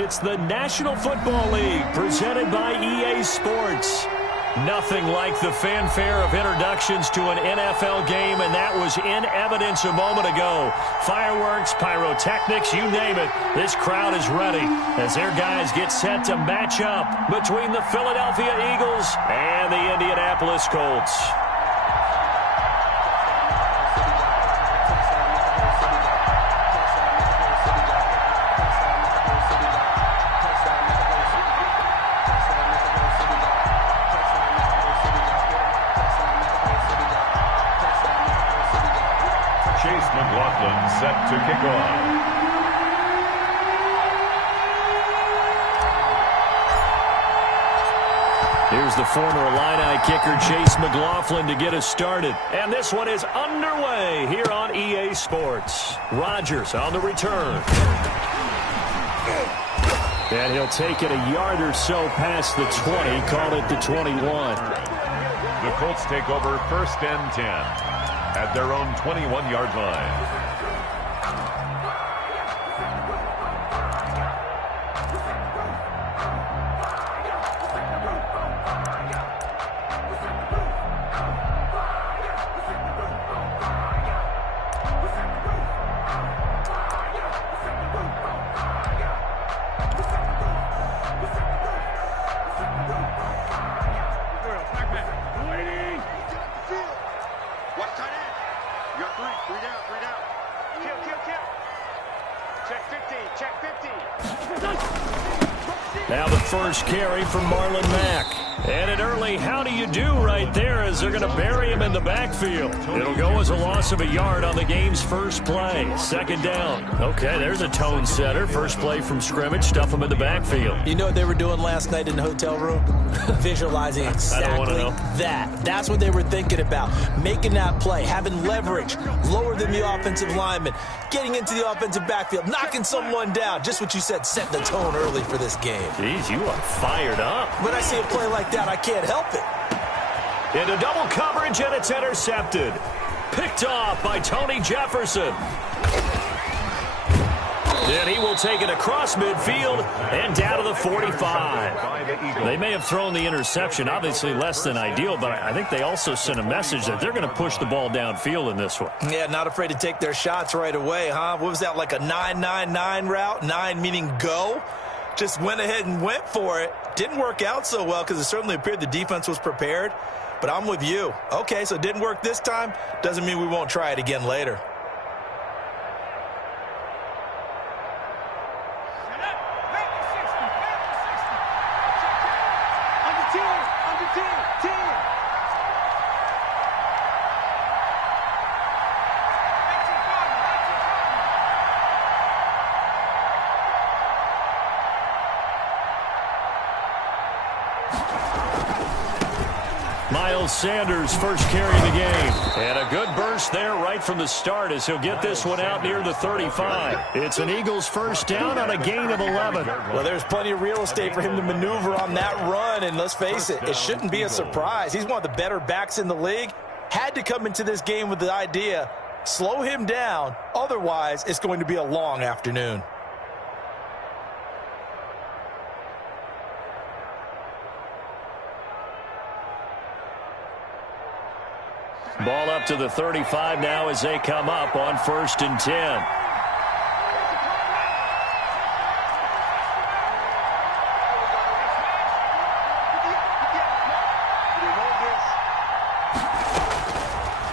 It's the National Football League presented by EA Sports. Nothing like the fanfare of introductions to an NFL game, and that was in evidence a moment ago. Fireworks, pyrotechnics, you name it. This crowd is ready as their guys get set to match up between the Philadelphia Eagles and the Indianapolis Colts. Set to kick off. Here's the former Illini kicker Chase McLaughlin to get us started. And this one is underway here on EA Sports. Rodgers on the return. And he'll take it a yard or so past the 20, call it the 21. The Colts take over 1st and 10 at their own 21-yard line. Now the first carry from Marlon Mack. And an early how do you do right there as they're going to bury him in the backfield. It'll go as a loss of a yard on the game's first play. 2nd down. Okay, there's a tone setter. First play from scrimmage. Stuff him in the backfield. You know what they were doing last night in the hotel room? Visualizing exactly that. That's what they were thinking about. Making that play, having leverage, lower than the offensive lineman, getting into the offensive backfield, knocking someone down. Just what you said, set the tone early for this game. Jeez, you are fired up. When I see a play like that, I can't help it. Into double coverage, and it's intercepted. Picked off by Tony Jefferson. And he will take it across midfield and down to the 45. They may have thrown the interception, obviously less than ideal, but I think they also sent a message that they're going to push the ball downfield in this one. Yeah, not afraid to take their shots right away, huh? What was that, like a 9-9-9 route? 9 meaning go? Just went ahead and went for it. Didn't work out so well because it certainly appeared the defense was prepared. But I'm with you. Okay, so it didn't work this time. Doesn't mean we won't try it again later. Sanders first carry of the game. And a good burst there right from the start as he'll get this one out near the 35. It's an Eagles first down on a gain of 11. Well, there's plenty of real estate for him to maneuver on that run, and let's face it, it shouldn't be a surprise. He's one of the better backs in the league. Had to come into this game with the idea, slow him down, otherwise it's going to be a long afternoon. Ball up to the 35 now as they come up on 1st and 10.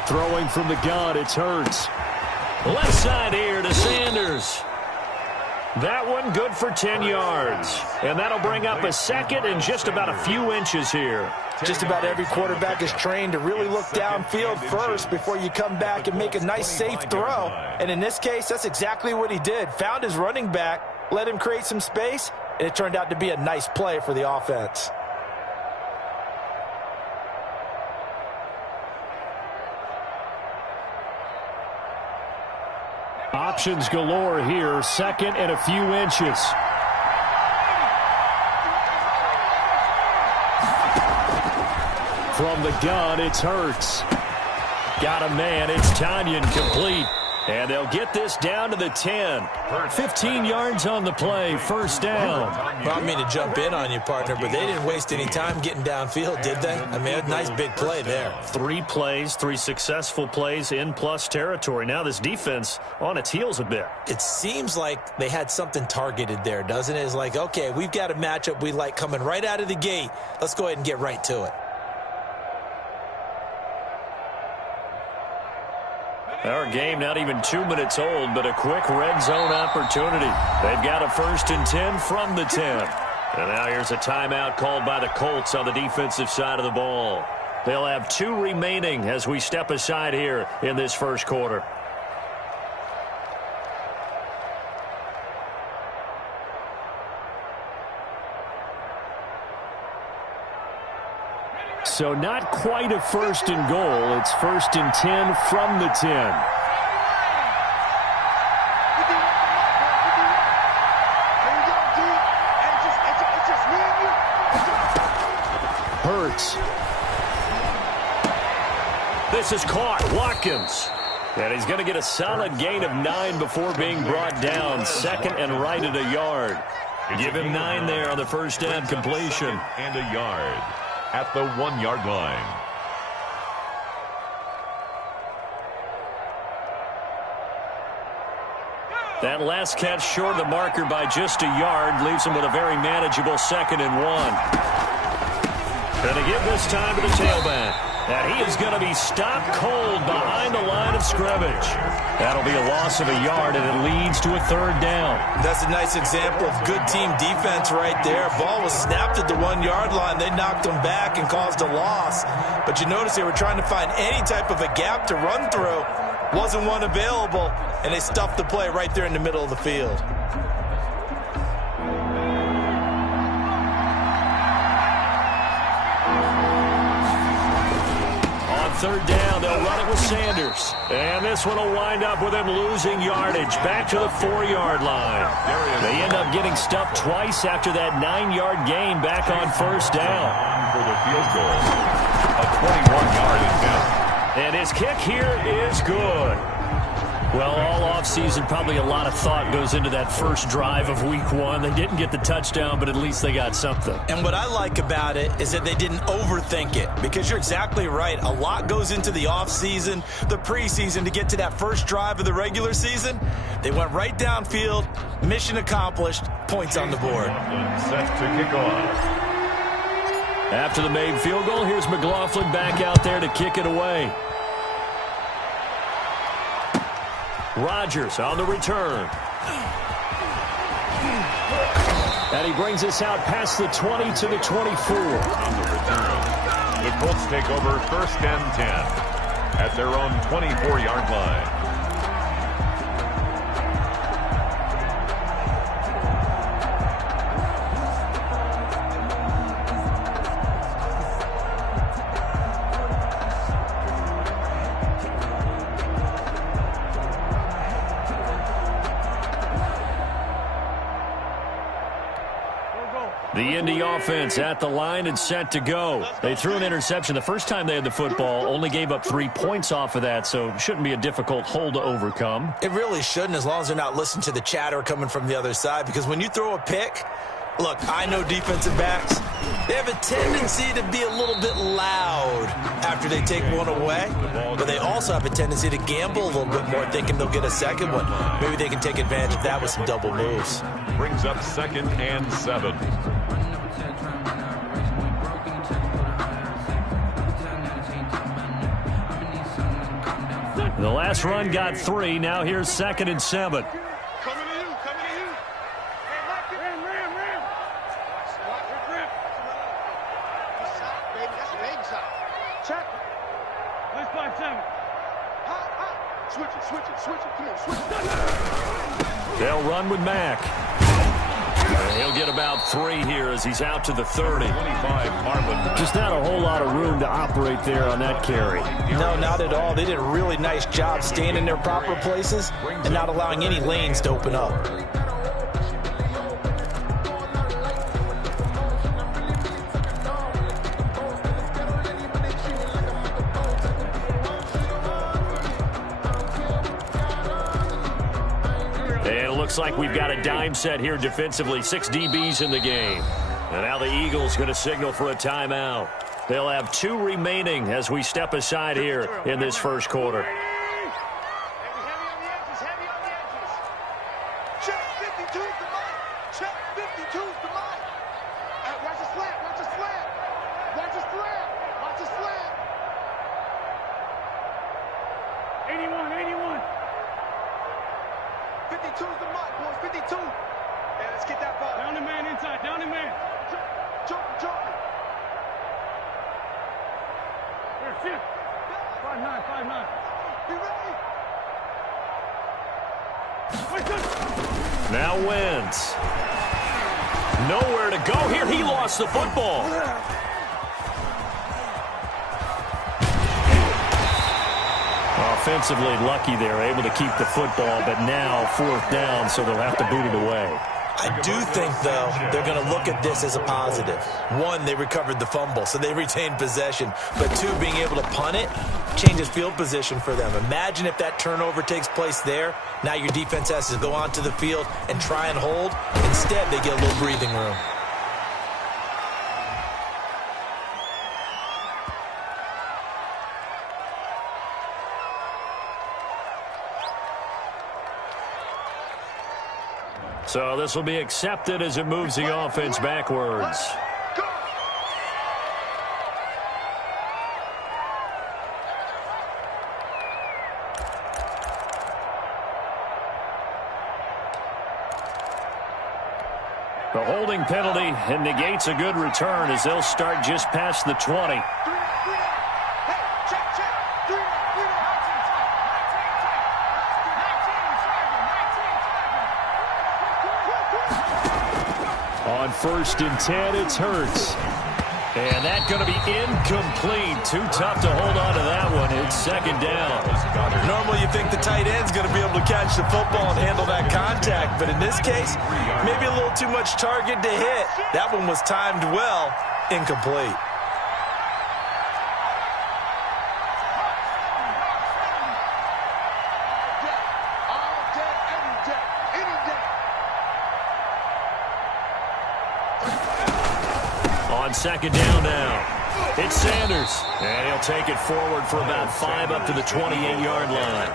Throwing from the gun, it's Hurts. Left side here to Sanders. That one good for 10 yards. And that'll bring up a 2nd and just about a few inches here. Just about every quarterback is trained to really look downfield first before you come back and make a nice, safe throw. And in this case, that's exactly what he did. Found his running back, let him create some space, and it turned out to be a nice play for the offense. Options galore here. 2nd and a few inches. From the gun, it's Hurts. Got a man. It's Tanyan complete. And they'll get this down to the 10. 15 yards on the play, first down. Well, I mean to jump in on you, partner, but they didn't waste any time getting downfield, did they? I mean, a nice big play there. 3 plays, 3 successful plays in plus territory. Now this defense on its heels a bit. It seems like they had something targeted there, doesn't it? It's like, okay, we've got a matchup we like coming right out of the gate. Let's go ahead and get right to it. Our game not even 2 minutes old, but a quick red zone opportunity. They've got a 1st and 10 from the 10. And now here's a timeout called by the Colts on the defensive side of the ball. They'll have 2 remaining as we step aside here in this first quarter. So not quite a 1st and goal. It's 1st and 10 from the 10. Hurts. This is caught. Watkins. And he's going to get a solid gain of 9 before being brought down. 2nd and right at a yard. Give him 9 there on the first down completion. And a yard at the 1-yard line. That last catch short of the marker by just a yard leaves him with a very manageable 2nd and 1. Going to give this time to the tailback. And he is going to be stopped cold behind the line of scrimmage. That'll be a loss of a yard, and it leads to a 3rd down. That's a nice example of good team defense right there. Ball was snapped at the 1-yard line. They knocked him back and caused a loss. But you notice they were trying to find any type of a gap to run through. Wasn't one available, and they stuffed the play right there in the middle of the field. On 3rd down, they'll run it with Sanders. And this one will wind up with him losing yardage back to the 4-yard line. They end up getting stuffed twice after that 9-yard gain back on 1st down. For the field goal, a 21-yard attempt. And his kick here is good. Well, all offseason, probably a lot of thought goes into that first drive of week 1. They didn't get the touchdown, but at least they got something. And what I like about it is that they didn't overthink it, because you're exactly right. A lot goes into the offseason, the preseason, to get to that first drive of the regular season. They went right downfield, mission accomplished, points on the board. Set to kick off. After the made field goal, here's McLaughlin back out there to kick it away. Rodgers on the return. And he brings us out past the 20 to the 24. On the return, the Colts take over 1st and 10 at their own 24-yard line. The Indy offense at the line and set to go. They threw an interception the first time they had the football, only gave up 3 points off of that, so it shouldn't be a difficult hole to overcome. It really shouldn't, as long as they're not listening to the chatter coming from the other side, because when you throw a pick, look, I know defensive backs, they have a tendency to be a little bit loud after they take one away, but they also have a tendency to gamble a little bit more, thinking they'll get a second one. Maybe they can take advantage of that with some double moves. Brings up 2nd and 7. The last run got 3. Now here's 2nd and 7. Coming to you, coming to you. Hey, lock it. Ram. Ram. Side, baby. That's an egg side. Check. Let's 5-7. Switch it. Come on, switch it. They'll run with Mack. And he'll get about 3 here as he's out to the 30. 25, Marlin. Just not a whole lot of room to operate there on that carry. No, not at all. They did a really nice job staying in their proper places and not allowing any lanes to open up. looks like we've got a dime set here defensively. 6 DBs in the game. And now the Eagles going to signal for a timeout. They'll have 2 remaining as we step aside here in this first quarter. Now wins. Nowhere to go here. He lost the football. Offensively lucky they're able to keep the football, but now 4th down, so they'll have to boot it away. I do think, though, they're going to look at this as a positive. 1, they recovered the fumble, so they retained possession. But 2, being able to punt it changes field position for them. Imagine if that turnover takes place there. Now your defense has to go onto the field and try and hold. Instead, they get a little breathing room. So this will be accepted as it moves the offense backwards. The holding penalty and negates a good return as they'll start just past the 20. On 1st and 10, it's Hurts. And that's going to be incomplete. Too tough to hold on to that one. It's 2nd down. Normally you think the tight end's going to be able to catch the football and handle that contact. But in this case, maybe a little too much target to hit. That one was timed well. Incomplete. On 2nd down now, it's Sanders. And he'll take it forward for about 5 up to the 28-yard line.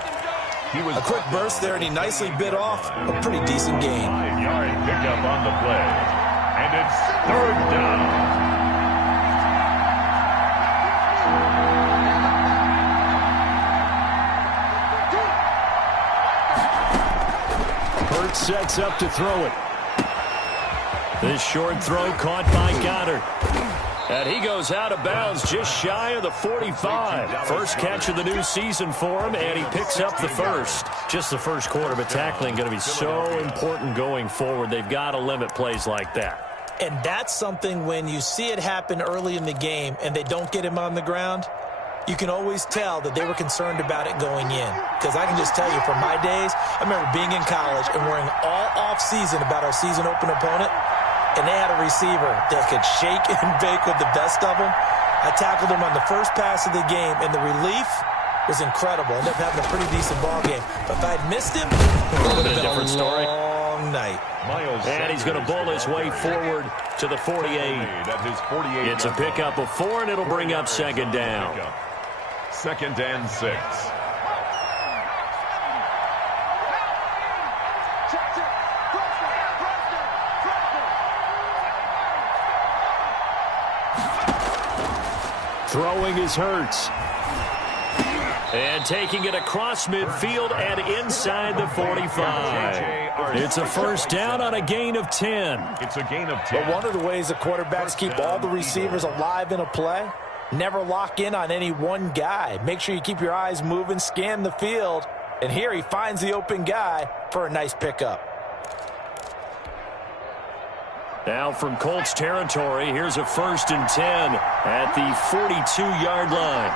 A quick burst there, and he nicely bit off a pretty decent gain. 5-yard pickup on the play. And it's 3rd down. Hurts sets up to throw it. This short throw caught by Goddard. And he goes out of bounds just shy of the 45. First catch of the new season for him, and he picks up the first. Just the first quarter, but tackling going to be so important going forward. They've got to limit plays like that. And that's something when you see it happen early in the game and they don't get him on the ground, you can always tell that they were concerned about it going in. Because I can just tell you, from my days, I remember being in college and worrying all off-season about our season open opponent. And they had a receiver that could shake and bake with the best of them. I tackled him on the first pass of the game, and the relief was incredible. Ended up having a pretty decent ball game. But if I had missed him, it would have been a story. Long night. And he's going to bull his way forward to the 48. It's a pickup of 4, and it'll bring up 2nd down. 2nd and 6. Throwing is Hurts. And taking it across midfield and inside the 45. It's a 1st down on a gain of 10. It's a gain of 10. But one of the ways the quarterbacks keep all the receivers alive in a play, never lock in on any one guy. Make sure you keep your eyes moving, scan the field. And here he finds the open guy for a nice pickup. Now from Colts territory, here's a 1st and 10 at the 42-yard line.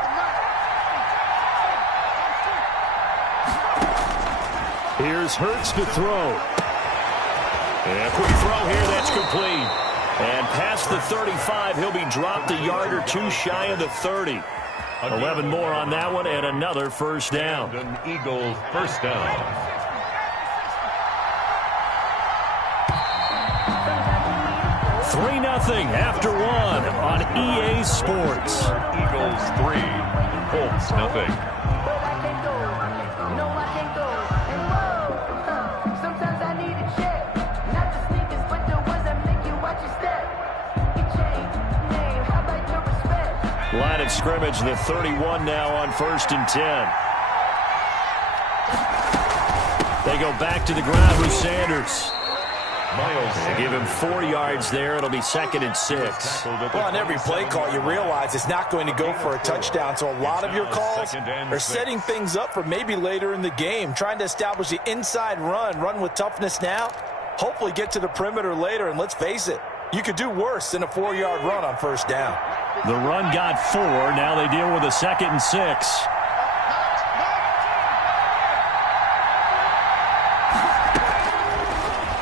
Here's Hurts to throw. And a quick throw here, that's complete. And past the 35, he'll be dropped a yard or 2 shy of the 30. 11 more on that one, and another 1st down. An Eagles 1st down. after one on EA Sports. Eagles 3, Colts nothing. Line of scrimmage, the 31 now on 1st and 10. They go back to the ground with Sanders. They give him 4 yards there. It'll be 2nd and 6. Well, on every play call, you realize it's not going to go for a touchdown. So a lot of your calls are setting things up for maybe later in the game, trying to establish the inside run with toughness now, hopefully get to the perimeter later. And let's face it, you could do worse than a 4-yard run on 1st down. The run got 4. Now they deal with a 2nd and 6.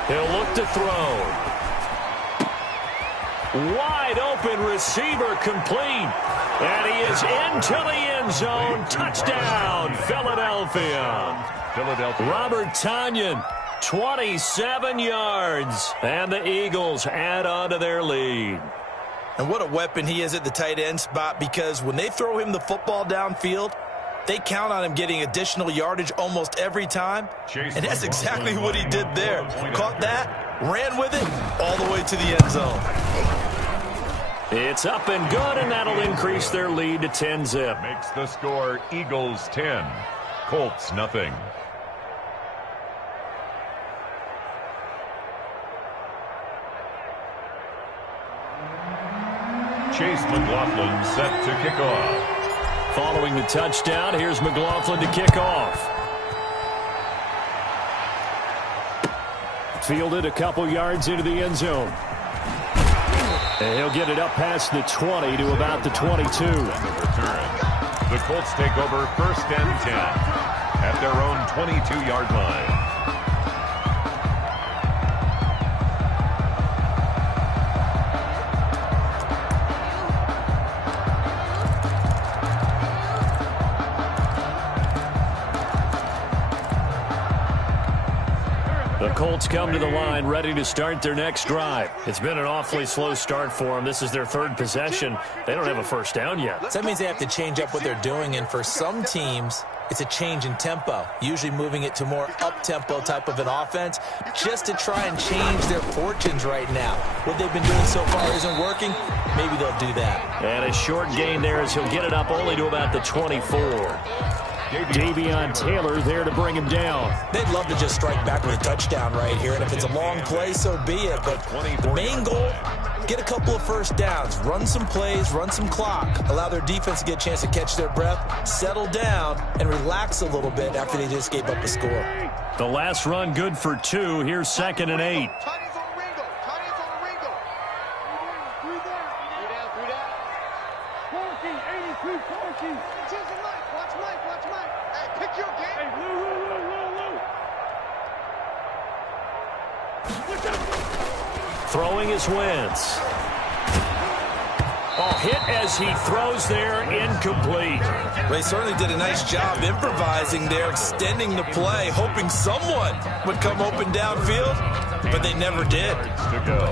He'll look to throw. Wide open receiver complete. And he is into the end zone. Touchdown, Philadelphia. Robert Tonyan, 27 yards. And the Eagles add on to their lead. And what a weapon he is at the tight end spot, because when they throw him the football downfield, they count on him getting additional yardage almost every time. And that's exactly what he did there. Caught that, ran with it, all the way to the end zone. It's up and good, and that'll increase their lead to 10-zip. Makes the score Eagles 10, Colts nothing. Chase McLaughlin set to kick off. Following the touchdown, here's McLaughlin to kick off. Fielded a couple yards into the end zone. And he'll get it up past the 20 to about the 22. The Colts take over 1st and 10 at their own 22-yard line. The Colts come to the line ready to start their next drive. It's been an awfully slow start for them. This is their 3rd possession. They don't have a 1st down yet. So that means they have to change up what they're doing, and for some teams, it's a change in tempo, usually moving it to more up-tempo type of an offense just to try and change their fortunes right now. What they've been doing so far isn't working. Maybe they'll do that. And a short gain there as he'll get it up only to about the 24. Davion Taylor there to bring him down. They'd love to just strike back with a touchdown right here, and if it's a long play, so be it. But the main goal, get a couple of 1st downs, run some plays, run some clock, allow their defense to get a chance to catch their breath, settle down, and relax a little bit after they just gave up a score. The last run good for 2. Here's 2nd and 8. Throwing is Wentz. Oh, hit as he throws there, incomplete. They certainly did a nice job improvising there, extending the play, hoping someone would come open downfield, but they never did. To go.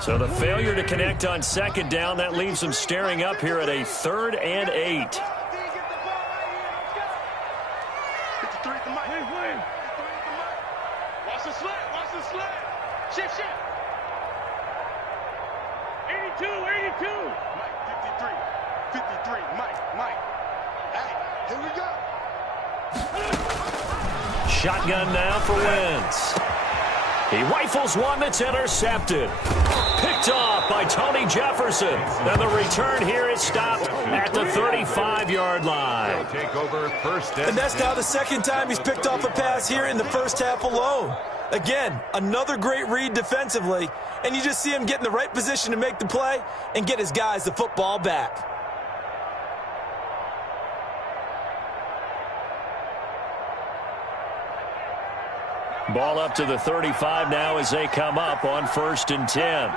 So the failure to connect on 2nd down, that leaves them staring up here at a 3rd and 8. Shift. 82. Mike, 53. Mike. Hey, here we go. Shotgun now for Wentz. He rifles one that's intercepted. Picked off by Tony Jefferson. And the return here is stopped at the 35-yard line. Take over 1st And that's now the 2nd time he's picked off a pass here in the 1st half alone. Again, another great read defensively, and you just see him get in the right position to make the play and get his guys the football back. Ball up to the 35 now as they come up on 1st and 10.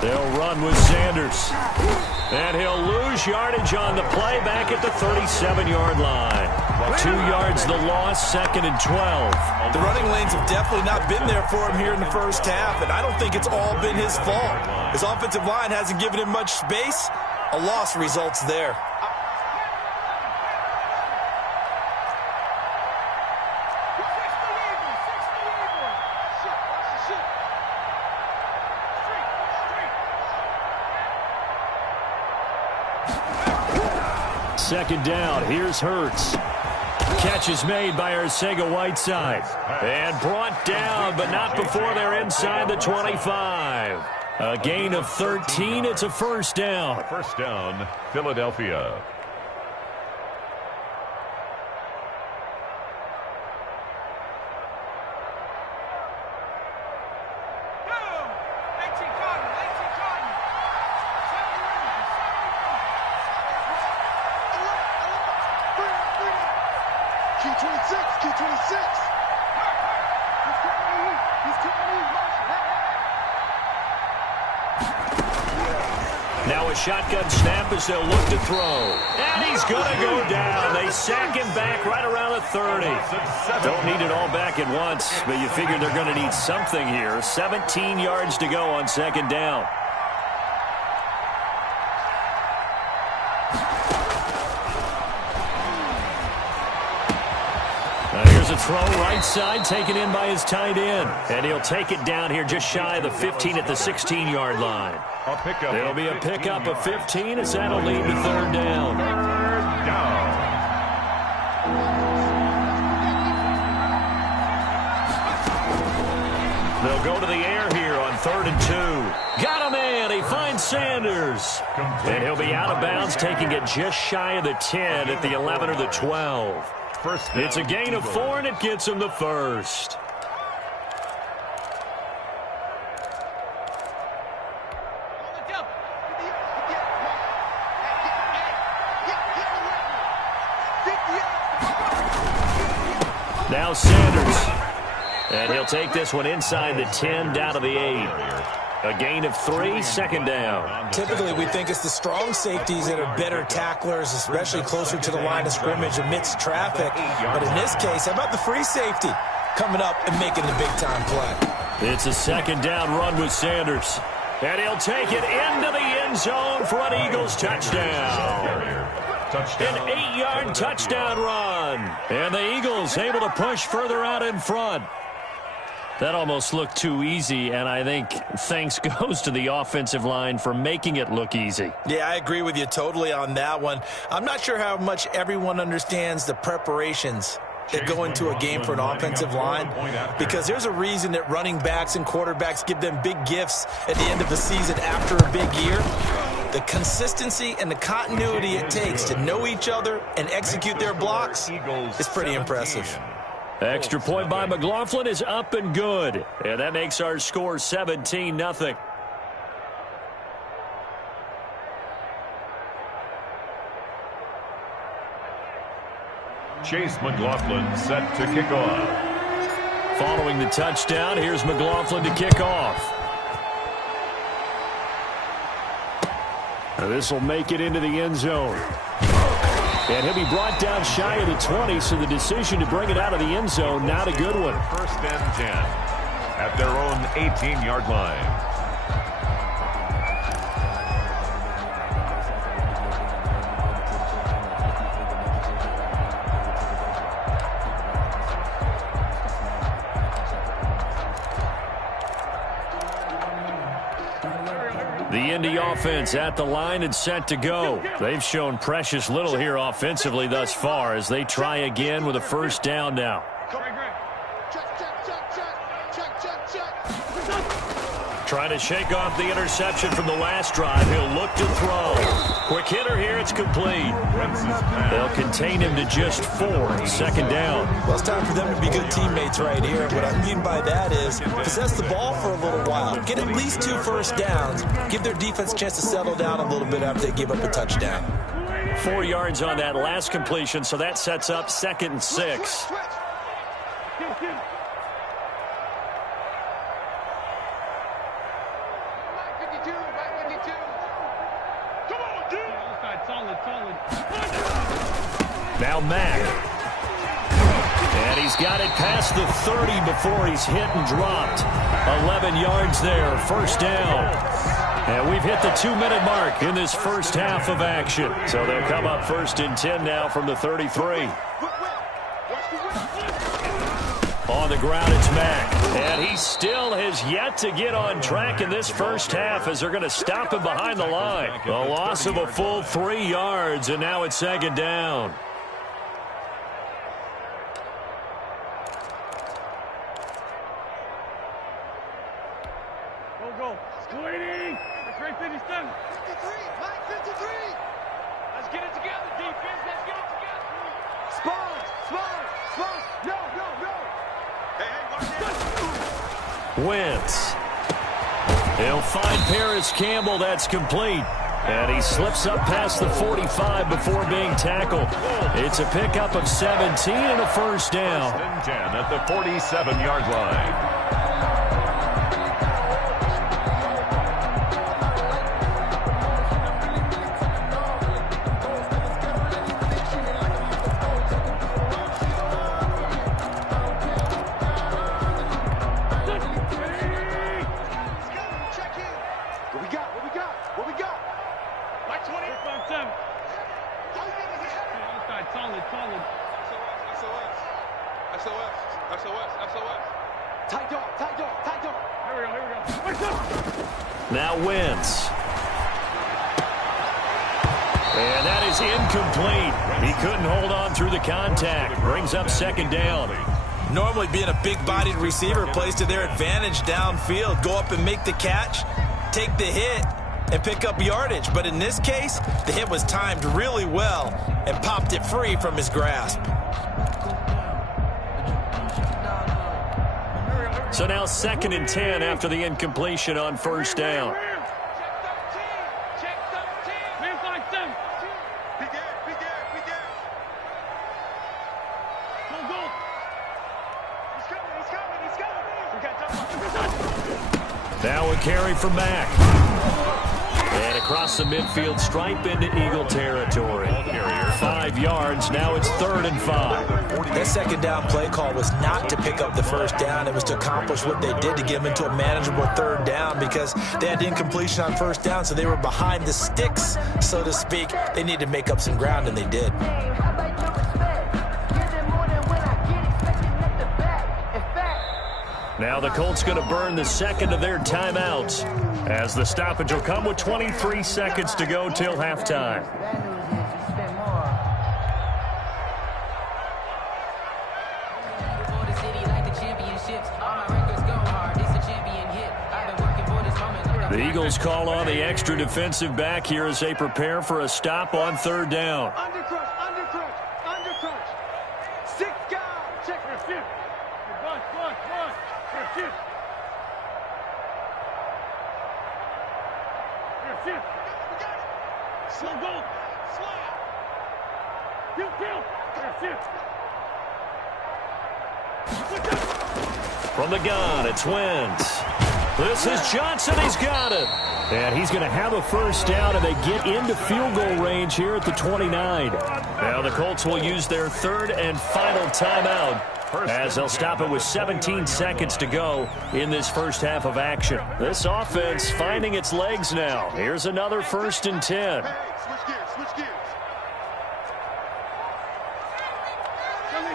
They'll run with Sanders. And he'll lose yardage on the play back at the 37-yard line. 2 yards the loss, 2nd and 12. The running lanes have definitely not been there for him here in the first half, and I don't think it's all been his fault. His offensive line hasn't given him much space. A loss results there. Second down, here's Hurts. Catch is made by Arcega-Whiteside. And brought down, but not before they're inside the 25. A gain of 13, it's a first down. First down, Philadelphia. Now a shotgun snap as they'll look to throw. And he's going to go down. They sack him back right around the 30. Don't need it all back at once, but you figure they're going to need something here. 17 yards to go on second down. Here's a throw right side taken in by his tight end. And he'll take it down here just shy of the 15 at the 16-yard line. There'll be a pickup of 15 as that'll lead to third down. They'll go to the air here on 3rd and 2. Got a man. He finds Sanders. And he'll be out of bounds, taking it just shy of the 10 at the 11 or the 12. It's a gain of 4, and it gets him the first. Now Sanders. And he'll take this one inside the 10, down to the 8. A gain of 3, second down. Typically, we think it's the strong safeties that are better tacklers, especially closer to the line of scrimmage amidst traffic. But in this case, how about the free safety coming up and making the big-time play? It's a second down run with Sanders. And he'll take it into the end zone for an Eagles touchdown. An 8-yard touchdown run. And the Eagles able to push further out in front. That almost looked too easy, and I think thanks goes to the offensive line for making it look easy. Yeah, I agree with you totally on that one. I'm not sure how much everyone understands the preparations that go into a game for an offensive line, because there's a reason that running backs and quarterbacks give them big gifts at the end of the season after a big year. The consistency and the continuity it takes to know each other and execute their blocks is pretty impressive. Extra point by McLaughlin is up and good. And that makes our score 17-0. Chase McLaughlin set to kick off. Following the touchdown, here's McLaughlin to kick off. Now this will make it into the end zone. And he'll be brought down shy of the 20, so the decision to bring it out of the end zone, not a good one. First and 10 at their own 18-yard line. The Indy offense at the line and set to go. They've shown precious little here offensively thus far as they try again with a first down now. Trying to shake off the interception from the last drive. He'll look to throw. Quick hitter here. It's complete. They'll contain him to just 4. Second down. Well, it's time for them to be good teammates right here. What I mean by that is possess the ball for a little while. Get at least 2 first downs. Give their defense a chance to settle down a little bit after they give up a touchdown. 4 yards on that last completion, so that sets up 2nd and 6. Now Mack. And he's got it past the 30 before he's hit and dropped. 11 yards there, first down. And we've hit the 2-minute mark in this first half of action. So they'll come up first and 10 now from the 33. On the ground, it's Mack. And he still has yet to get on track in this first half as they're going to stop him behind the line. A loss of a full 3 yards, and now it's second down. Go. 280. That's right, 57. 53. Mike, 53. Let's get it together, defense. Let's get it together. Spawn. No. Hey, Wentz. He'll find Paris Campbell. That's complete. And he slips up past the 45 before being tackled. It's a pickup of 17 and a first down. First and 10 at the 47-yard line. Now Wentz. And that is incomplete. He couldn't hold on through the contact. Brings up second down. Normally being a big-bodied receiver plays to their advantage downfield. Go up and make the catch, take the hit, and pick up yardage. But in this case, the hit was timed really well and popped it free from his grasp. So now second and 10 after the incompletion on first down. Check 13. Man, 5-7. Be there. Go. He's coming. Now a carry from Mack. And across the midfield stripe into Eagle territory. 5 yards. Now it's 3rd and 5. That second down play call was not to pick up the first down. It was to accomplish what they did to get them into a manageable 3rd down because they had incompletion on first down, so they were behind the sticks, so to speak. They needed to make up some ground, and they did. Now the Colts going to burn the second of their timeouts as the stoppage will come with 23 seconds to go till halftime. The Eagles call on the extra defensive back here as they prepare for a stop on 3rd down. Under crunch. 6 guys. Check your shift. Bus. Your shift. We got it. Slow go. Slide. Kill. Your shift. From the gun, it's Wentz. This is Johnson. He's got it. And he's going to have a first down, and they get into field goal range here at the 29. Now the Colts will use their 3rd and final timeout as they'll stop it with 17 seconds to go in this first half of action. This offense finding its legs now. Here's another 1st and 10. Hey, switch gears.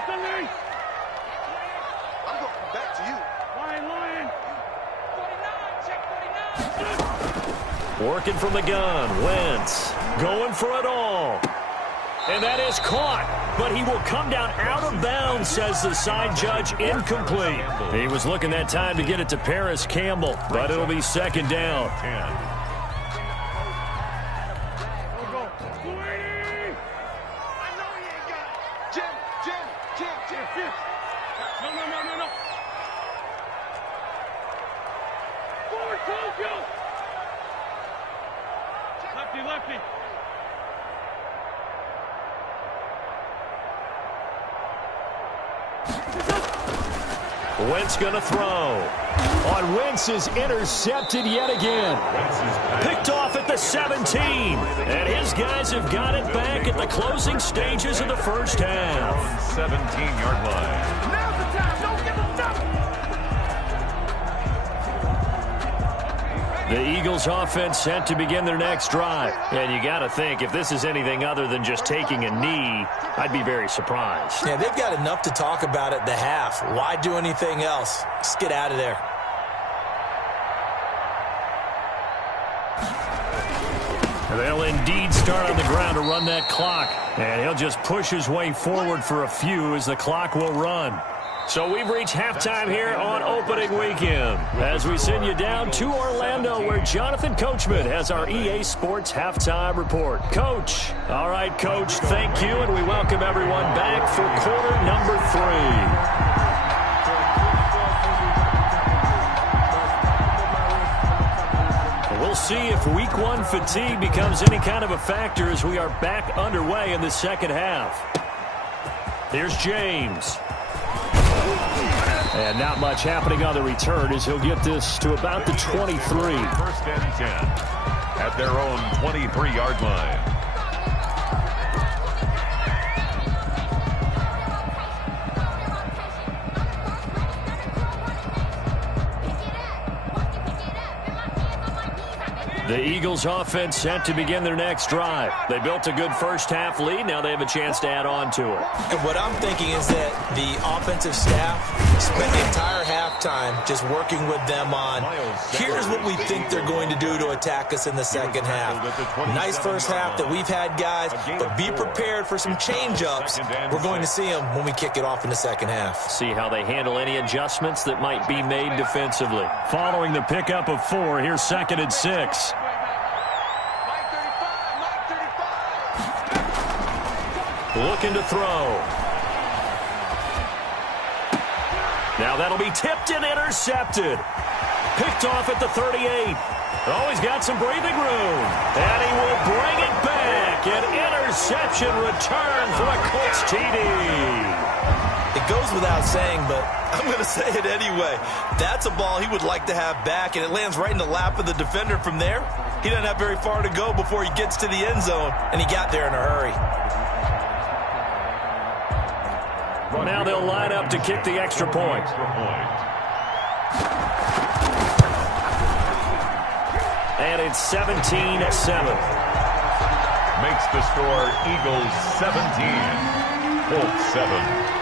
Sunday. I'm going back to you. Lion. 49. Check 49. Working from the gun. Wentz going for it all. And that is caught, but he will come down out of bounds, says the side judge, incomplete. He was looking that time to get it to Paris Campbell, but it'll be second down. No. Forward, Tokyo. Lefty. Wentz going to throw. On Wentz is intercepted yet again. Picked off at the 17. And his guys have got it back at the closing stages of the first half. 17-yard line. Now's the time. Don't give them nothing. The Eagles offense set to begin their next drive. And you got to think, if this is anything other than just taking a knee, I'd be very surprised. Yeah, they've got enough to talk about at the half. Why do anything else? Just get out of there. They'll indeed start on the ground to run that clock. And he'll just push his way forward for a few as the clock will run. So we've reached halftime here on opening weekend as we send you down to Orlando where Jonathan Coachman has our EA Sports halftime report. Coach. All right, Coach, thank you, and we welcome everyone back for quarter number 3. We'll see if week one fatigue becomes any kind of a factor as we are back underway in the second half. Here's James. And not much happening on the return as he'll get this to about the 23. First and 10 at their own 23-yard line. The Eagles offense set to begin their next drive. They built a good first half lead. Now they have a chance to add on to it. And what I'm thinking is that the offensive staff spent the entire halftime just working with them on, here's what we think they're going to do to attack us in the second half. Nice first half that we've had, guys, but be prepared for some change-ups. We're going to see them when we kick it off in the second half. See how they handle any adjustments that might be made defensively. Following the pickup of 4, here's 2nd and 6. Looking to throw. Now that'll be tipped and intercepted. Picked off at the 38. Oh, he's got some breathing room. And he will bring it back. An interception return for a Colts TD. It goes without saying, but I'm going to say it anyway. That's a ball he would like to have back, and it lands right in the lap of the defender from there. He doesn't have very far to go before he gets to the end zone, and he got there in a hurry. Now they'll line up to kick the extra point. And it's 17-7. Makes the score Eagles 17, Colts 7.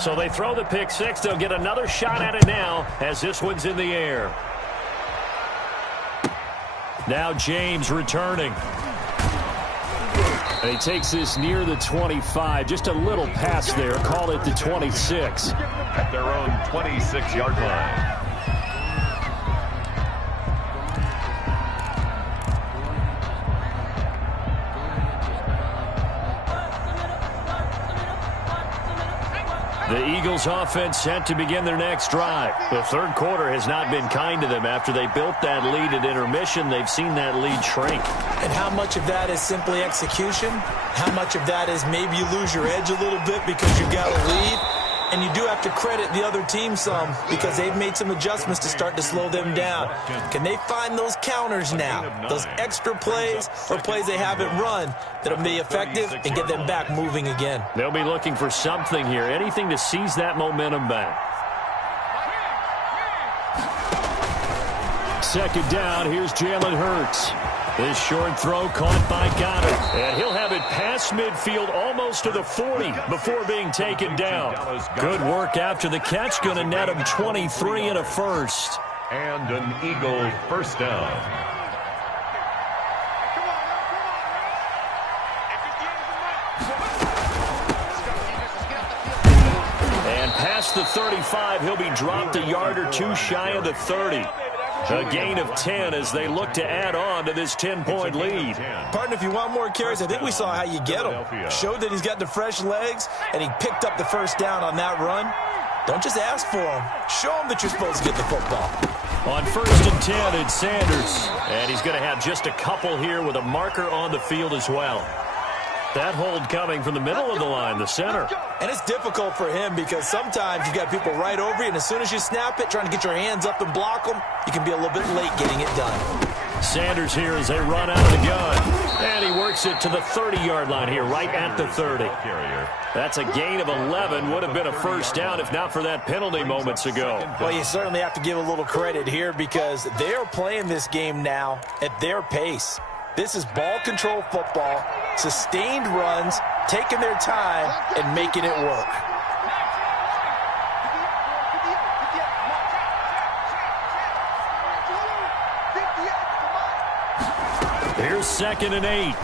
So they throw the pick six. They'll get another shot at it now as this one's in the air. Now James returning. And he takes this near the 25. Just a little pass there. Call it the 26. At their own 26-yard line. The Eagles offense set to begin their next drive. The third quarter has not been kind to them. After they built that lead at intermission, they've seen that lead shrink. And how much of that is simply execution? How much of that is maybe you lose your edge a little bit because you got a lead? And you do have to credit the other team some because they've made some adjustments to start to slow them down. Can they find those counters now, those extra plays or plays they haven't run that'll be effective and get them back moving again? They'll be looking for something here, anything to seize that momentum back. Second down, here's Jalen Hurts. This short throw caught by Goddard. And he'll have it past midfield almost to the 40 before being taken down. Good work after the catch. Going to net him 23 and a first. And an Eagle first down. And past the 35, he'll be dropped a yard or two shy of the 30. A gain of 10 as they look to add on to this 10-point lead. Partner, if you want more carries, I think we saw how you get him. Showed that he's got the fresh legs, and he picked up the first down on that run. Don't just ask for him. Show him that you're supposed to get the football. On 1st and 10, it's Sanders. And he's going to have just a couple here with a marker on the field as well. That hold coming from the middle of the line, the center. And it's difficult for him because sometimes you got people right over you, and as soon as you snap it, trying to get your hands up and block them, you can be a little bit late getting it done. Sanders here as they run out of the gun. And he works it to the 30-yard line here, right at the 30. That's a gain of 11. Would have been a first down if not for that penalty moments ago. Well, you certainly have to give a little credit here because they are playing this game now at their pace. This is ball control football, sustained runs, taking their time, and making it work. Here's 2nd and 8.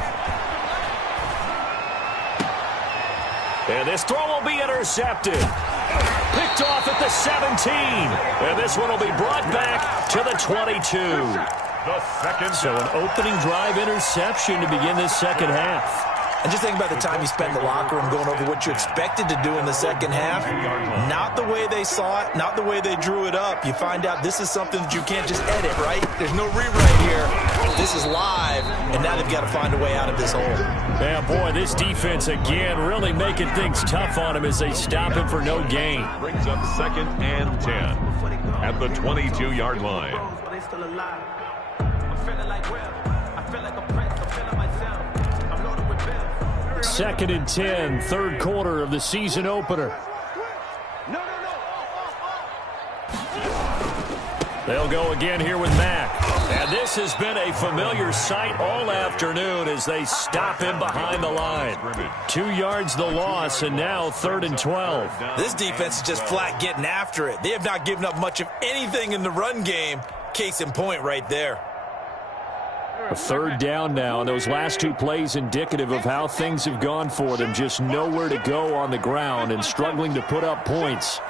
And this throw will be intercepted. Picked off at the 17. And this one will be brought back to the 22. So an opening drive interception to begin this second half. And just think about the time you spent in the locker room going over what you expected to do in the second half. Not the way they saw it, not the way they drew it up. You find out this is something that you can't just edit, right? There's no rewrite here. This is live, and now they've got to find a way out of this hole. Yeah, boy, this defense again really making things tough on him as they stop him for no gain. Brings up 2nd and 10 at the 22-yard line. Second and 10, third quarter of the season opener. They'll go again here with Mack. And this has been a familiar sight all afternoon as they stop him behind the line. 2 yards the loss, and now 3rd and 12. This defense is just flat getting after it. They have not given up much of anything in the run game. Case in point right there. A 3rd down now, and those last 2 plays indicative of how things have gone for them. Just nowhere to go on the ground and struggling to put up points.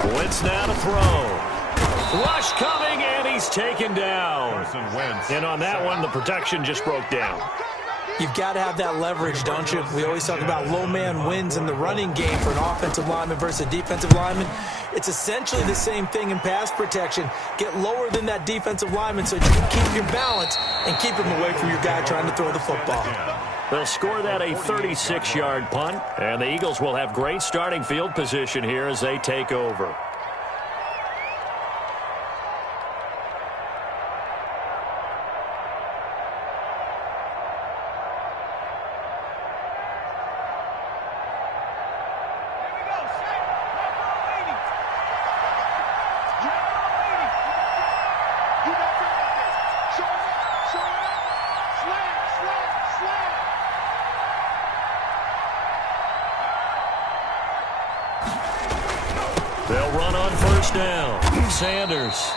Blitz now to throw. Rush coming, and he's taken down. And on that one, the protection just broke down. You've got to have that leverage, don't you? We always talk about low man wins in the running game for an offensive lineman versus a defensive lineman. It's essentially the same thing in pass protection. Get lower than that defensive lineman so you can keep your balance and keep him away from your guy trying to throw the football. They'll score that a 36-yard punt, and the Eagles will have great starting field position here as they take over. They'll run on 1st down. Sanders.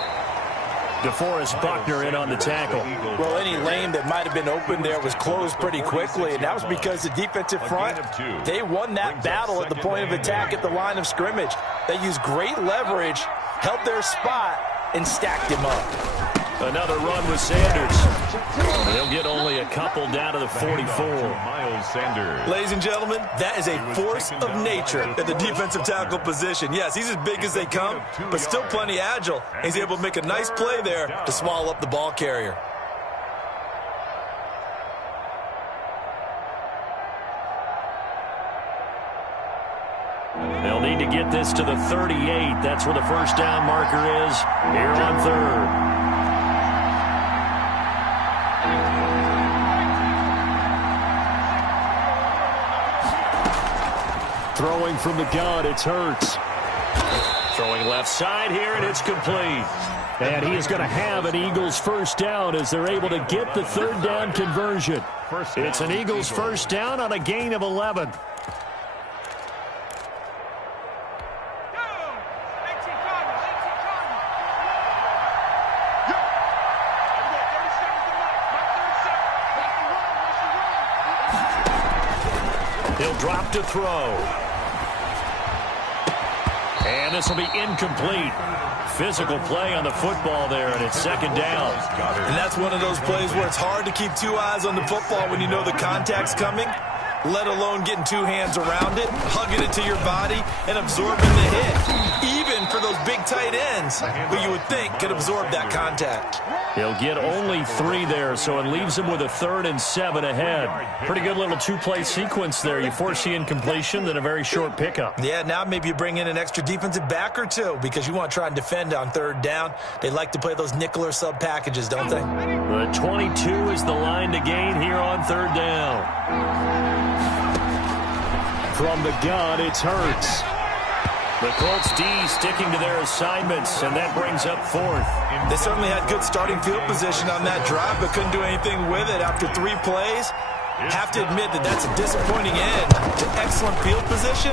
DeForest Buckner in on the tackle. Well, any lane that might have been open there was closed pretty quickly, and that was because the defensive front, they won that battle at the point of attack at the line of scrimmage. They used great leverage, held their spot, and stacked him up. Another run with Sanders. They'll get only a couple down to the 44. Miles Sanders. Ladies and gentlemen, that is a force of nature at the defensive tackle position. Yes, he's as big as they come, but still plenty agile. He's able to make a nice play there to swallow up the ball carrier. They'll need to get this to the 38. That's where the first down marker is here on 3rd. Throwing from the gun, it's Hurts. Throwing left side here, and it's complete. And he is going to have an Eagles first down as they're able to get the 3rd down conversion. It's an Eagles first down on a gain of 11. He'll drop to throw. And this will be incomplete. Physical play on the football there, and it's second down. And that's one of those plays where it's hard to keep two eyes on the football when you know the contact's coming, let alone getting two hands around it, hugging it to your body, and absorbing the hit. Even for those big tight ends who you would think could absorb that contact. He'll get only 3 there, so it leaves him with a 3rd and 7 ahead. Pretty good little two-play sequence there. You force the incompletion, then a very short pickup. Yeah, now maybe you bring in an extra defensive back or two because you want to try and defend on 3rd down. They like to play those nickel or sub packages, don't they? The 22 is the line to gain here on 3rd down. From the gun, it's Hurts. The Colts D sticking to their assignments, and that brings up 4th. They certainly had good starting field position on that drive, but couldn't do anything with it after 3 plays. Have to admit that that's a disappointing end to excellent field position.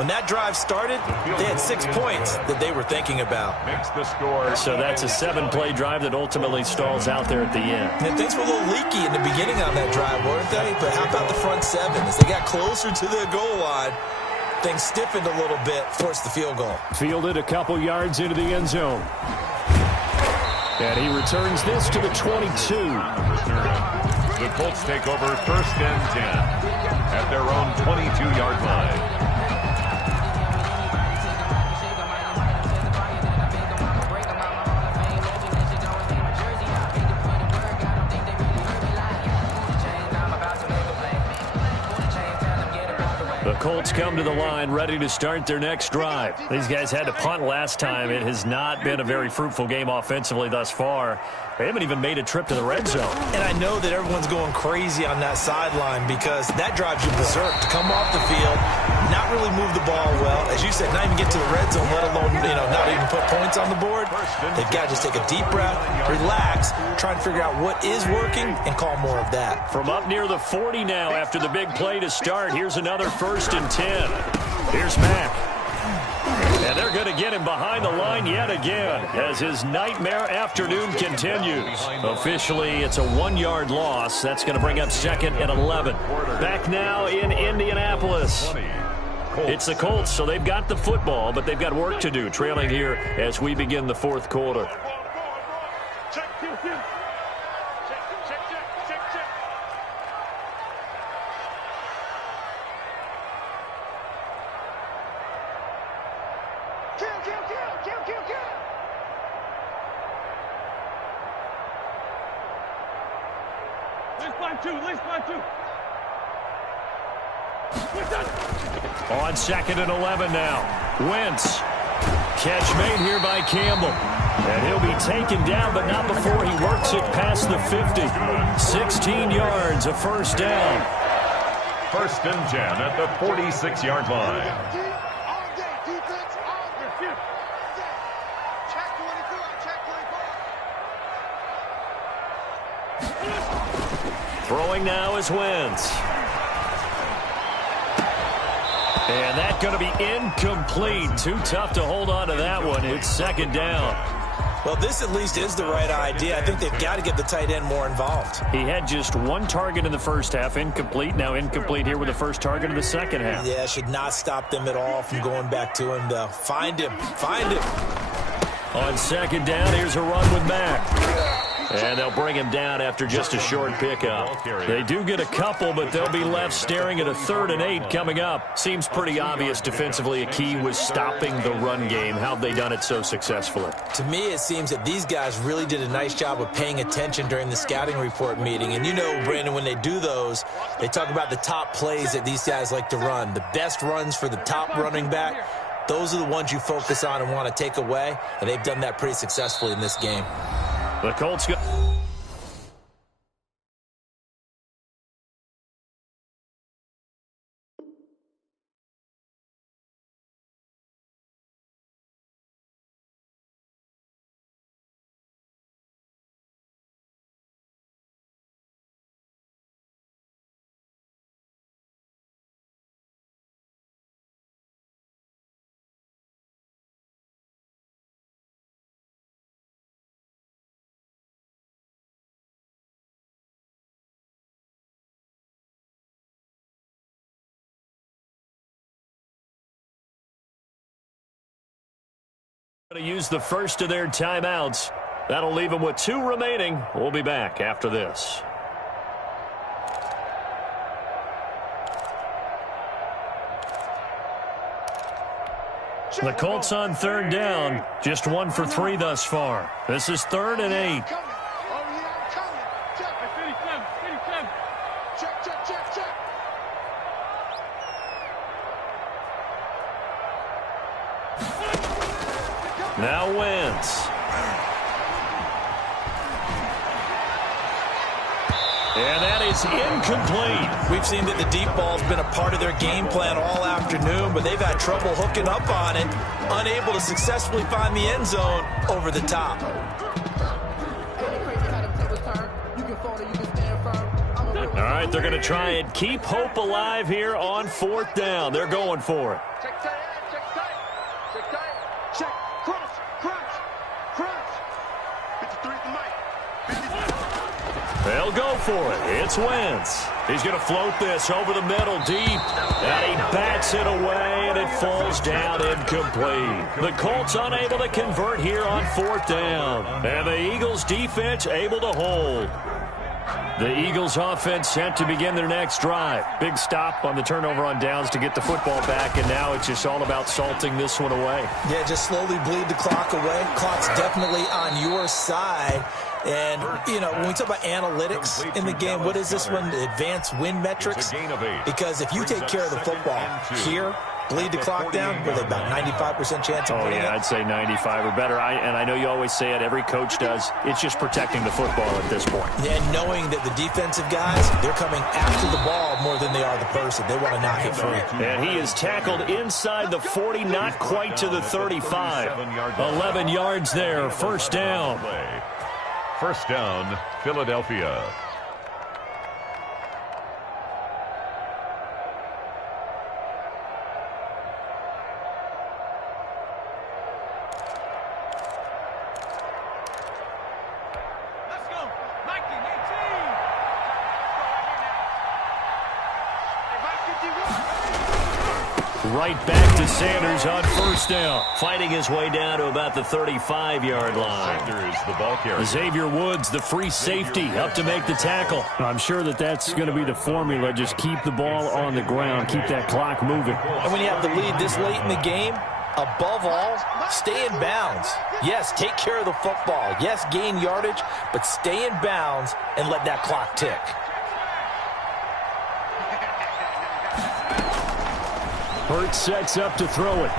When that drive started, they had 6 points that they were thinking about. Makes the score. So that's a 7-play drive that ultimately stalls out there at the end. And things were a little leaky in the beginning on that drive, weren't they? But how about the front 7? As they got closer to the goal line, things stiffened a little bit, forced the field goal. Fielded a couple yards into the end zone. And he returns this to the 22. The Colts take over 1st and 10 at their own 22-yard line. The Colts come to the line ready to start their next drive. These guys had to punt last time. It has not been a very fruitful game offensively thus far. They haven't even made a trip to the red zone. And I know that everyone's going crazy on that sideline because that drives you berserk to come off the field, not really move the ball well. As you said, not even get to the red zone, let alone, not even put points on the board. They've got to just take a deep breath, relax, try and figure out what is working, and call more of that. From up near the 40 now after the big play to start, here's another 1st and 10. Here's Mack. And they're going to get him behind the line yet again as his nightmare afternoon continues. Officially, it's a 1-yard loss. That's going to bring up 2nd and 11. Back now in Indianapolis. It's the Colts, so they've got the football, but they've got work to do, trailing here as we begin the 4th quarter. On 2nd and 11 now. Wentz. Catch made here by Campbell. And he'll be taken down, but not before he works it past the 50. 16 yards, a 1st down. 1st and 10 at the 46-yard line. Throwing now is Wentz. And that's going to be incomplete. Too tough to hold on to that one. It's 2nd down. Well, this at least is the right idea. I think they've got to get the tight end more involved. He had just 1 target in the first half, incomplete. Now incomplete here with the first target of the second half. Yeah, should not stop them at all from going back to him, though. Find him. Find him. On 2nd down, here's a run with Mack. And they'll bring him down after just a short pickup. They do get a couple, but they'll be left staring at a 3rd and 8 coming up. Seems pretty obvious defensively a key was stopping the run game. How have they done it so successfully? To me, it seems that these guys really did a nice job of paying attention during the scouting report meeting. And you know, Brandon, when they do those, they talk about the top plays that these guys like to run. The best runs for the top running back. Those are the ones you focus on and want to take away. And they've done that pretty successfully in this game. The Colts go. To use the first of their timeouts. That'll leave them with 2 remaining. We'll be back after this. The Colts on 3rd down. Just 1 for 3 thus far. This is 3rd and 8. Now Wentz. And that is incomplete. We've seen that the deep ball's been a part of their game plan all afternoon, but they've had trouble hooking up on it, unable to successfully find the end zone over the top. All right, they're going to try and keep hope alive here on 4th down. They're going for it. Check tight, check tight, check, crunch, 53 at the mic. They'll go for it. It's Wentz. He's going to float this over the middle deep. And he bats it away, and it falls down incomplete. The Colts unable to convert here on 4th down. And the Eagles defense able to hold. The Eagles offense set to begin their next drive. Big stop on the turnover on downs to get the football back, and now it's just all about salting this one away. Yeah, just slowly bleed the clock away. Clock's definitely on your side. And, you know, when we talk about analytics in the game, what is this one? Advanced win metrics? Because if you take care of the football here, bleed the clock down, with about 95% chance of winning it. I'd say 95 or better. And I know you always say it, every coach does. It's just protecting the football at this point. And knowing that the defensive guys, they're coming after the ball more than they are the person. They want to knock it free. And he is tackled inside the 40, not quite to the 35. 11 yards there, 1st down. 1st down, Philadelphia. Right back to Sanders on 1st down. Fighting his way down to about the 35-yard line. Sanders, the ball carrier. Xavier Woods, the free safety, up to make the tackle. I'm sure that's going to be the formula. Just keep the ball on the ground. Keep that clock moving. And when you have the lead this late in the game, above all, stay in bounds. Yes, take care of the football. Yes, gain yardage, but stay in bounds and let that clock tick. Hurts sets up to throw it.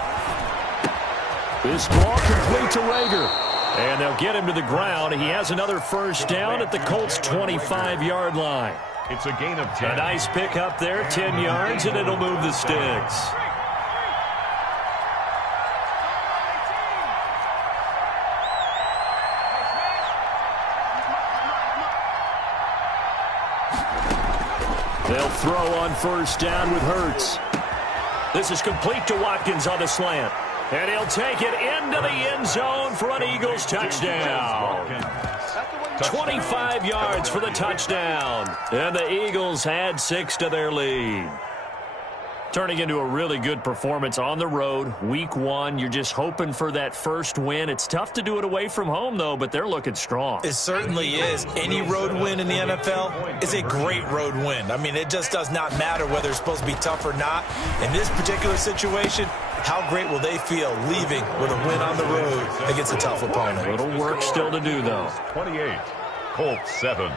This ball complete to Rager. And they'll get him to the ground. He has another 1st down at the Colts' 25-yard line. It's a gain of 10. A nice pick up there, 10 yards, and it'll move the sticks. They'll throw on 1st down with Hurts. This is complete to Watkins on the slant. And he'll take it into the end zone for an Eagles touchdown. 25 yards for the touchdown. And the Eagles add 6 to their lead. Turning into a really good performance on the road. Week 1, you're just hoping for that 1st win. It's tough to do it away from home, though, but they're looking strong. It certainly is. Any road win in the NFL is a great road win. I mean, it just does not matter whether it's supposed to be tough or not. In this particular situation, how great will they feel leaving with a win on the road against a tough opponent? A little work still to do, though. 28, Colts 7.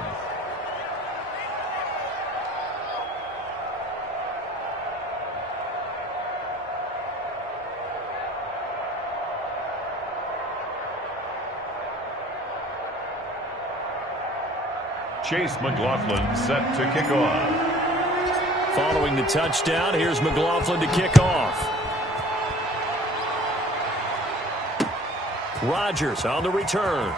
Chase McLaughlin set to kick off. Following the touchdown, here's McLaughlin to kick off. Rodgers on the return.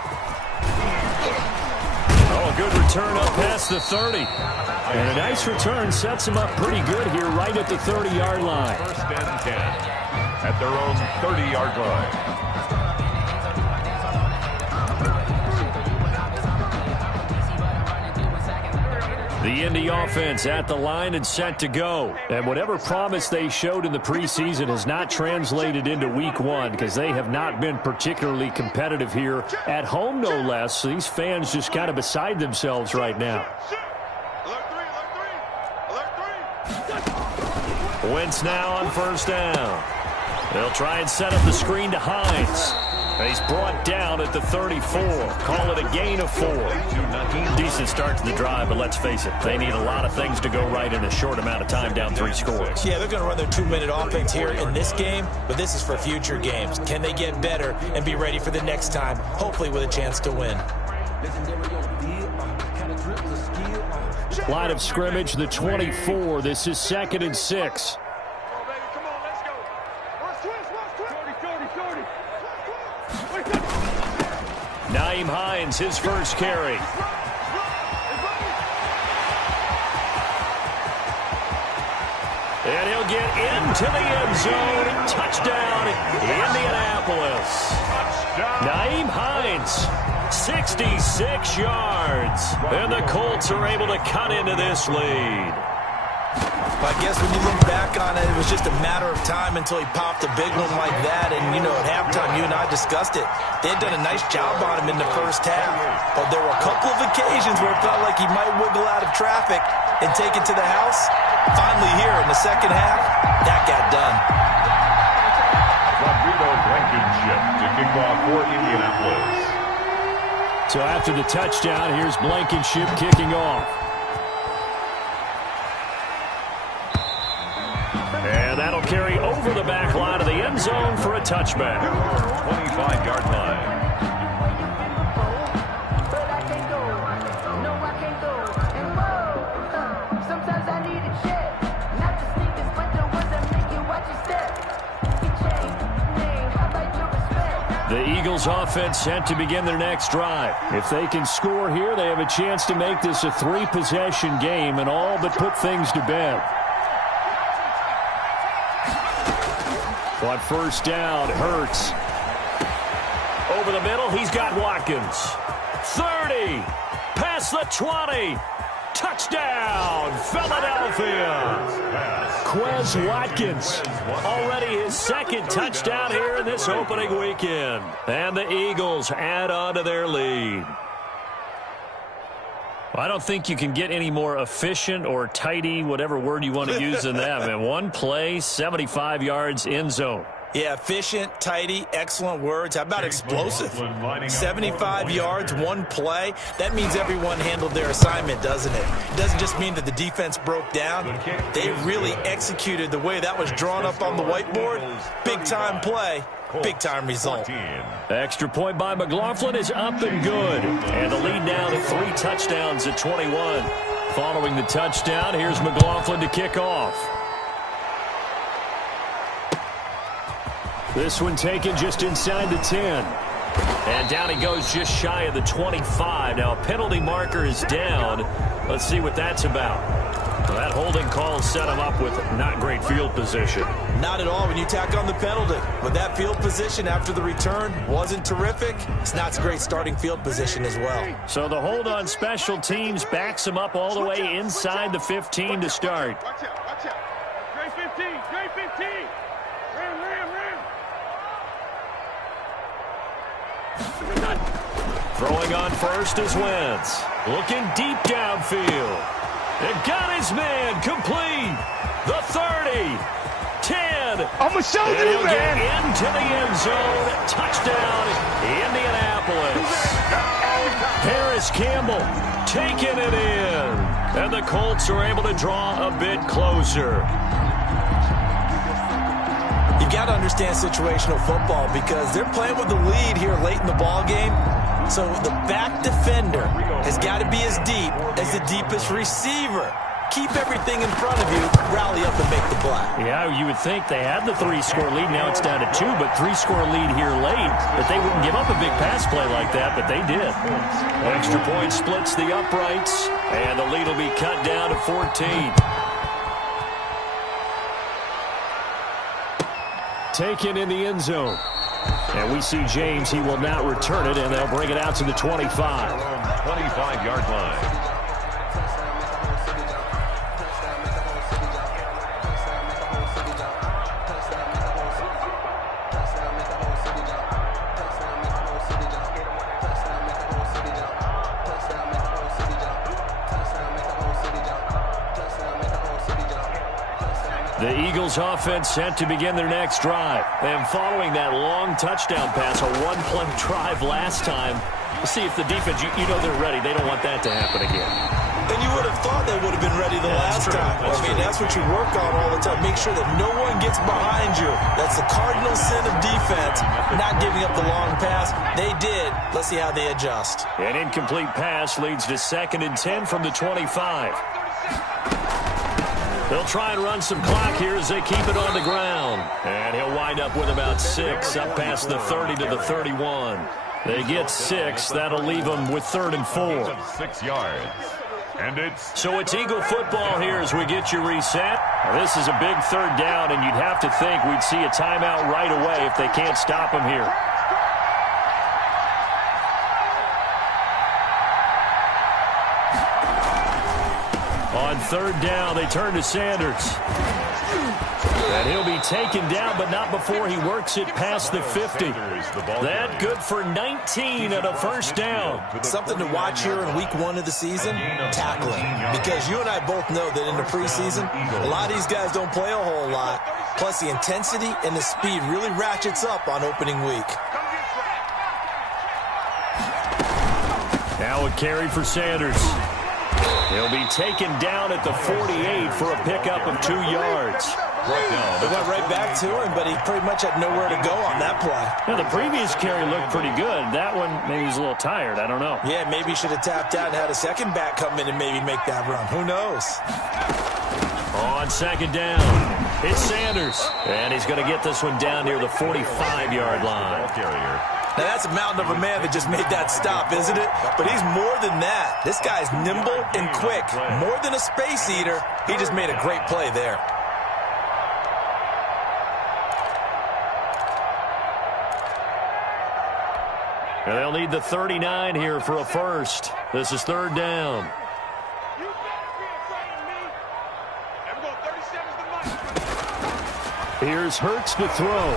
Oh, a good return up past the 30. And a nice return sets him up pretty good here right at the 30-yard line. 1st and 10 at their own 30-yard line. The Indy offense at the line and set to go. And whatever promise they showed in the preseason has not translated into week one because they have not been particularly competitive here at home, no less. These fans just kind of beside themselves right now. Wentz now on first down. They'll try and set up the screen to Hines. He's brought down at the 34. Call it a gain of 4. Decent start to the drive, but let's face it, they need a lot of things to go right in a short amount of time, down 3 scores. Yeah, they're going to run their 2-minute offense here in this game, but this is for future games. Can they get better and be ready for the next time, hopefully with a chance to win? Line of scrimmage, the 24. This is 2nd and 6. Nyheim Hines, his first carry. And he'll get into the end zone. Touchdown, Indianapolis. Nyheim Hines, 66 yards. And the Colts are able to cut into this lead. I guess when you look back on it, it was just a matter of time until he popped a big one like that. And, you know, at halftime, you and I discussed it. They had done a nice job on him in the first half. But there were a couple of occasions where it felt like he might wiggle out of traffic and take it to the house. Finally here in the second half, that got done. Rodrigo Blankenship to kick off for Indianapolis. So after the touchdown, here's Blankenship kicking off. And that'll carry over the back line of the end zone for a touchback. 25-yard line. The Eagles offense set to begin their next drive. If they can score here, they have a chance to make this a 3-possession game and all but put things to bed. On first down, Hurts. Over the middle, he's got Watkins. 30. Past the 20. Touchdown, Philadelphia. Quez Watkins. Already his second touchdown here in this opening weekend. And the Eagles add on to their lead. I don't think you can get any more efficient or tidy, whatever word you want to use in that. Man, one play, 75 yards, end zone. Yeah, efficient, tidy, excellent words. How about explosive? 75 yards, one play. That means everyone handled their assignment, doesn't it? It doesn't just mean that the defense broke down. They really executed the way that was drawn up on the whiteboard. Big-time play, big-time result. Extra point by McLaughlin is up and good. And the lead now to 3 touchdowns at 21. Following the touchdown, here's McLaughlin to kick off. This one taken just inside the 10. And down he goes just shy of the 25. Now a penalty marker is down. Let's see what that's about. Well, that holding call set him up with not great field position. Not at all when you tack on the penalty. But that field position after the return wasn't terrific. It's not a great starting field position as well. So the hold on special teams backs him up all the way inside the 15 to start. Watch out, watch out. Straight 15, straight 15. Ram, ram, ram. Throwing on first is Wentz. Looking deep downfield. And got his man complete. The 30. 10. I'm going to show And you, he'll man. get into the end zone. Touchdown, Indianapolis. Harris Campbell taking it in. And the Colts are able to draw a bit closer. You've got to understand situational football because they're playing with the lead here late in the ball game. So the back defender has got to be as deep as the deepest receiver. Keep everything in front of you, rally up and make the play. Yeah, you would think they had the 3-score lead. Now it's down to 2, but 3-score lead here late. But they wouldn't give up a big pass play like that, but they did. Extra point splits the uprights, and the lead will be cut down to 14. Taken in the end zone. And we see James. He will not return it, and they'll bring it out to the 25. 25-yard line. The Eagles offense set to begin their next drive. And following that long touchdown pass, a one-play drive last time, we'll see if the defense, you know they're ready. They don't want that to happen again. And you would have thought they would have been ready the last time. That's what you work on all the time. Make sure that no one gets behind you. That's the cardinal sin of defense, not giving up the long pass. They did. Let's see how they adjust. An incomplete pass leads to 2nd and 10 from the 25. They'll try and run some clock here as they keep it on the ground. And he'll wind up with about 6 up past the 30 to the 31. They get 6. That'll leave them with 3rd and 4. 6 yards. And so it's Eagle football here as we get you reset. Now, this is a big 3rd down, and you'd have to think we'd see a timeout right away if they can't stop him here. On 3rd down, they turn to Sanders. And he'll be taken down, but not before he works it past the 50. That good for 19 and a 1st down. Something to watch here in week 1 of the season, tackling. Because you and I both know that in the preseason, a lot of these guys don't play a whole lot. Plus, the intensity and the speed really ratchets up on opening week. Now a carry for Sanders. He'll be taken down at the 48 for a pickup of 2 yards. They went right back to him, but he pretty much had nowhere to go on that play. Yeah, the previous carry looked pretty good. That one, maybe he's a little tired. I don't know. Yeah, maybe he should have tapped out and had a second back come in and maybe make that run. Who knows? On 2nd down, it's Sanders. And he's going to get this one down near the 45-yard line. Now, that's a mountain of a man that just made that stop, isn't it? But he's more than that. This guy's nimble and quick. More than a space eater, he just made a great play there. And they'll need the 39 here for a 1st. This is 3rd down. Here's Hurts to throw.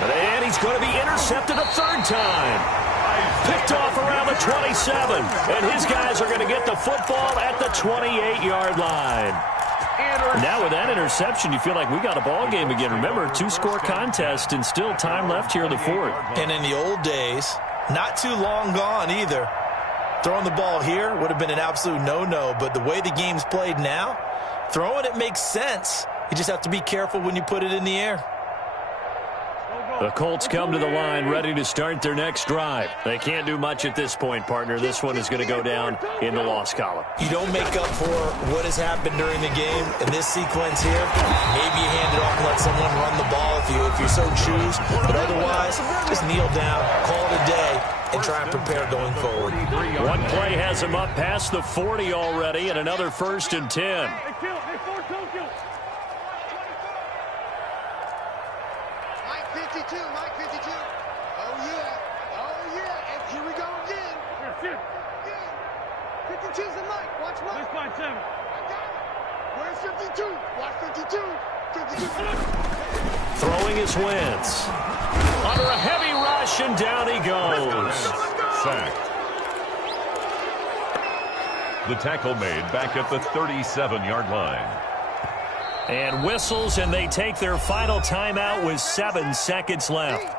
And he's going to be intercepted a 3rd time. Picked off around the 27. And his guys are going to get the football at the 28-yard line. Now with that interception, you feel like we got a ball game again. Remember, 2-score contest and still time left here in the 4th. And in the old days, not too long gone either, throwing the ball here would have been an absolute no-no. But the way the game's played now, throwing it makes sense. You just have to be careful when you put it in the air. The Colts come to the line ready to start their next drive. They can't do much at this point, partner. This one is going to go down in the loss column. You don't make up for what has happened during the game in this sequence here. Maybe you hand it off and let someone run the ball if you so choose. But otherwise, just kneel down, call it a day, and try and prepare going forward. One play has him up past the 40 already, and another 1st and 10. Mike 52. Oh, yeah. And here we go again. 52's the Mike. Watch Mike. 6.7. Where's 52? Watch 52. 52. Throwing his Wentz. Under a heavy rush, and down he goes. Sacked. The tackle made back at the 37-yard line. And whistles, and they take their final timeout with 7 seconds left.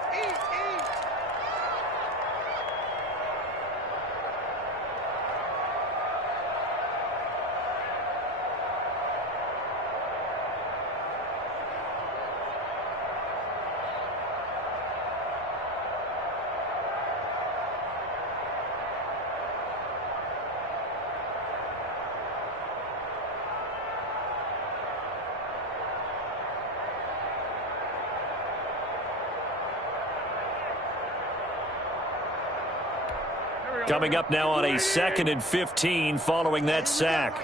Coming up now on a 2nd and 15 following that sack.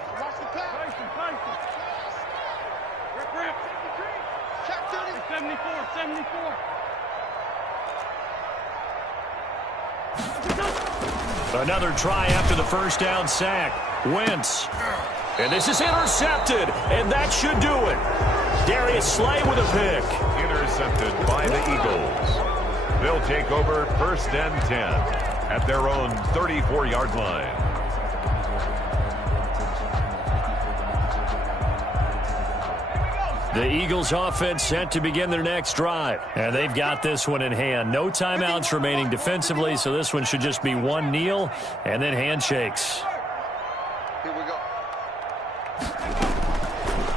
Another try after the 1st down sack. Wentz. And this is intercepted, and that should do it. Darius Slay with a pick. Intercepted by the Eagles. They'll take over 1st and 10. At their own 34-yard line. The Eagles offense set to begin their next drive. And they've got this one in hand. No timeouts remaining defensively, so this one should just be one kneel and then handshakes. Here we go.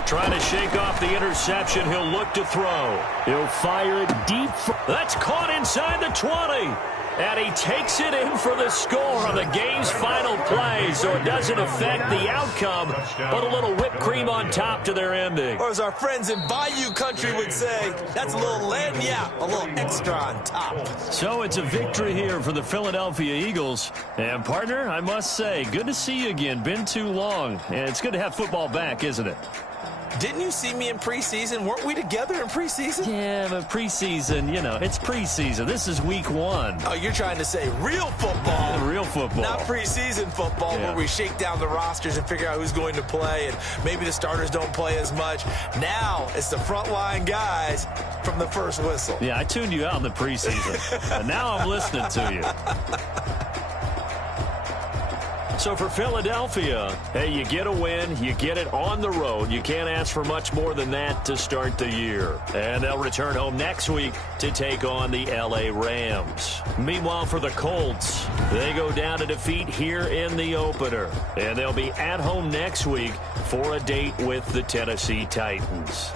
Trying to shake off the interception. He'll look to throw. He'll fire it deep. That's caught inside the 20. And he takes it in for the score on the game's final play, so it doesn't affect the outcome, but a little whipped cream on top to their ending. Or as our friends in Bayou Country would say, that's a little lagniappe, a little extra on top. So it's a victory here for the Philadelphia Eagles. And, partner, I must say, good to see you again. Been too long. And it's good to have football back, isn't it? Didn't you see me in preseason? Weren't we together in preseason? Yeah, but preseason, you know, it's preseason. This is week one. Oh, you're trying to say real football. Real football. Not preseason football where we shake down the rosters and figure out who's going to play, and maybe the starters don't play as much. Now it's the frontline guys from the first whistle. Yeah, I tuned you out in the preseason, and now I'm listening to you. So for Philadelphia, hey, you get a win, you get it on the road. You can't ask for much more than that to start the year. And they'll return home next week to take on the L.A. Rams. Meanwhile, for the Colts, they go down to defeat here in the opener. And they'll be at home next week for a date with the Tennessee Titans.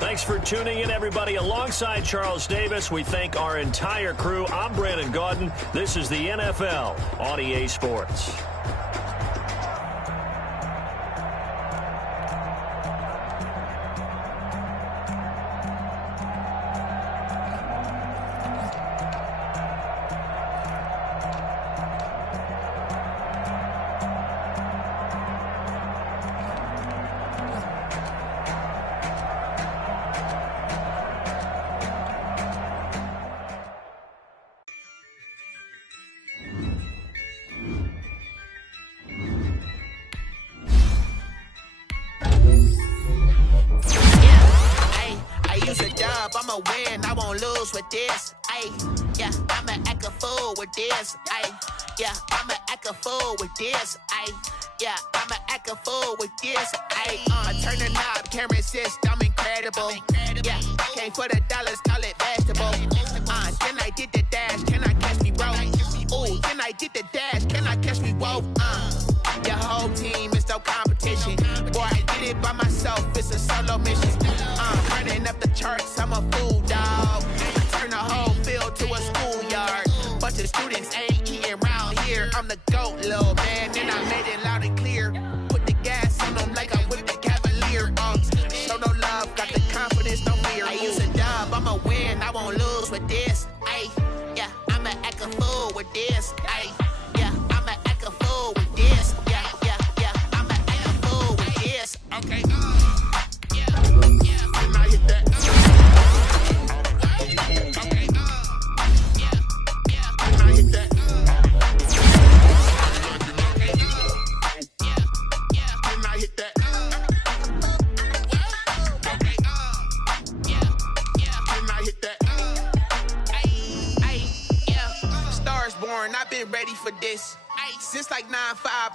Thanks for tuning in, everybody. Alongside Charles Davis, we thank our entire crew. I'm Brandon Gaudin. This is the NFL on EA Sports. I'ma win, I won't lose with this. Ayy, yeah, I'ma act a fool with this. Ayy, yeah, I'ma act a fool with this. Ayy, yeah, I'ma act a fool with this. Ayy, I turn the knob, camera assist, I'm incredible. Yeah, came for the dollars, call it vegetable. Then I did the dash, can I catch me, bro? Ooh, then I did the dash, can I catch me, whoa? Your whole team is no competition. Boy, I did it by myself, it's a solo mission. Running up the charts, I'm a fool, dog. Turn the whole field to a schoolyard. Bunch of students ain't eating round here. I'm the GOAT, little man, and I made it loud and clear. Put the gas on them like I'm with the Cavalier. Show no love, got the confidence, no fear. I use a dub, I'ma win, I won't lose with this. Ay, yeah, I'ma act a fool with this. Ay, yeah, I'ma act a fool with this. Yeah, yeah, yeah, I'ma act a fool with this. Okay, I've been ready for this since like 9-5.